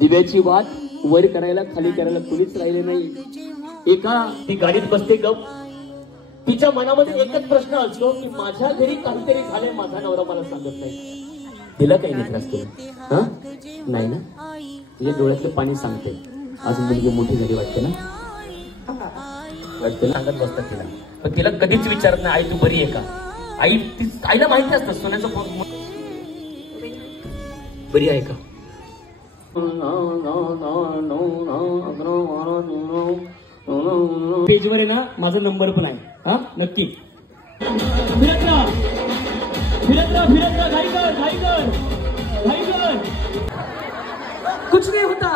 दिव्याची वाट वर करायला खाली करायला कुणीच राहिले नाही। एका ती गाडीत बसते गप, तिच्या मनामध्ये एकच प्रश्न असतो की माझ्या घरी काहीतरी झाले, माझा नवरा मला सांगत नाही। तिला काही नाही त्रास तुला? नाही ना? तिच्या डोळ्यातलं पाणी सांगते आज मुलगी मोठी झाली वाटते ना, वाटते ना, सांगत बसतात तिला। पण तिला कधीच विचारत नाही आई तू बरी आहे का? आईला माहिती असतं सोन्याचं बरी आहे का? पेजवर आहे ना माझा नंबर पण आहे, हा नक्की फिरत राहा फिरत राहा फिरत राहा, घाई कर घाई कर घाई कर, कुछ नहीं होता।